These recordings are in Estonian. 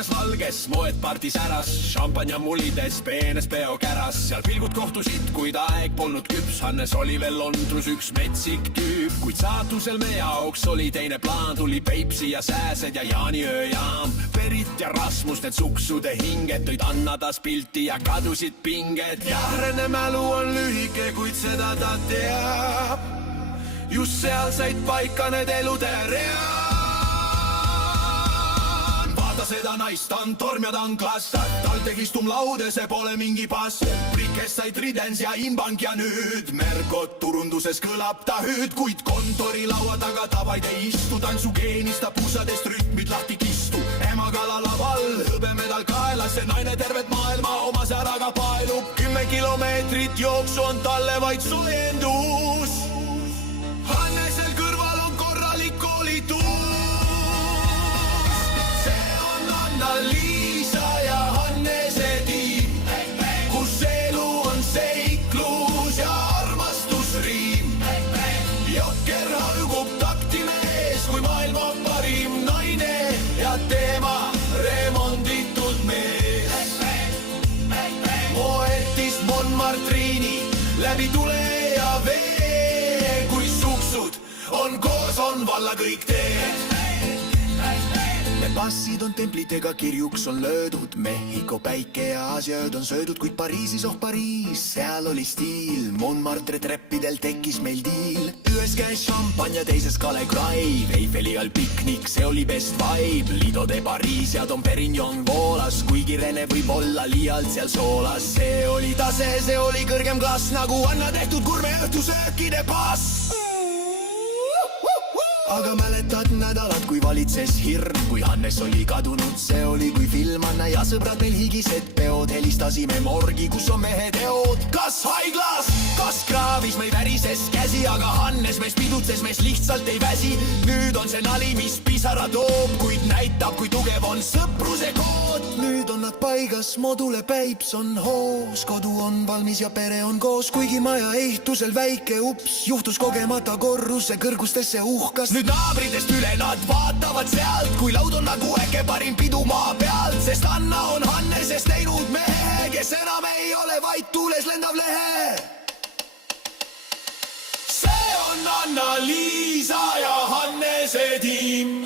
valges, moed pardi säras, šampanja mulides, peenes peokäras. Seal pilgud kohtusid, kuid aeg polnud küps. Hannes oli veel Londrus üks metsik tüüp, kuid saatusel me jaoks oli teine plaan. Tuli Peipsi ja Sääsed ja Jaani ööjaam. Perit ja Rasmus, need suksude hinged tõid Annadas pilti ja kadusid pinged. Ja Rene mälu on lühike, kuid seda ta teab. Just seal said paika need elude read. Vaata seda naist, ta on torm ja ta on klass. Tal tegistum laude, see pole mingi pass. Prikes said Ridens ja Inbank ja nüüd Merkot turunduses kõlab ta hüüd. Kuid kontori laua taga ta vaid ei istu. Tantsugeenis ta pussadest rütmid lahti kistu. Emakala laval, hõbemedal kaelas. See naine tervet maailma oma säraga paelub. 10 kilomeetrit jooksu on talle vaid soojendus. Hannesel kõrval on korralik koolitus. See on Anna-Liisa ja Hannese tiim, kus elu on seiklus ja armastusriim. Jokker algub takti mees, kui maailma parim naine ja teema remonditud mees. Moetist Montmartrini läbi tule ja vee. On koos, on valla kõik teed. Need passid on templitega kirjuks on löödud. Mehhiko päike ja Aasiaööd on söödud, kuid Pariisis, oh Pariis, seal oli stiil. Montmartre treppidel tekkis meil diil. Ühes käes šampanja, teises Kale Drive. Eiffeli all piknik, see oli best vibe. Lido de Paris ja Dom Perignon voolas. Kuigi Rene võib olla liialt seal soolas. See oli tase, see oli kõrgem klass, nagu Anna tehtud gurme õhtusöökide pass. Aga mäletad nädalat, kui valitses hirm, kui Hannes oli kadunud, see oli kui film. Anna ja sõbrad meil higised peod, helistasime morgi, kus on mehe teod. Kas haiglas, kas kraavis meil värises käsi, aga Hannes mees pidutses, mees lihtsalt ei väsi. Nüüd on see nali, mis pisara toob, kuid näitab, kui tugev on sõpruse kood. Nüüd on nad paigas, module Peips on hoos, kodu on valmis ja pere on koos. Kuigi maja ehitusel väike ups, juhtus kogemata korruse kõrgustesse uhkas. Nüüd naabritest üle nad vaatavad sealt, kui laud on nagu äkki parim pidu maa pealt. Sest Anna on Hannesest teinud mehe, kes enam ei ole vaid tuules lendav lehe. See on Anna-Liisa ja Hannese tiim,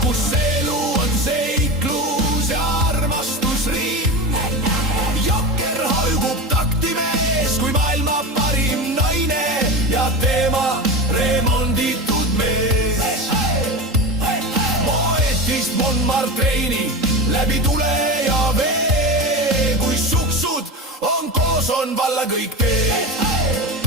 kus elu on seiklus ja armastusriim. Jokker haugub takti mees, kui maailma parim naine ja teema remonditud mees. Moetist Montmartreini läbi tule ja vee, kui suksud on koos, on valla kõik teed.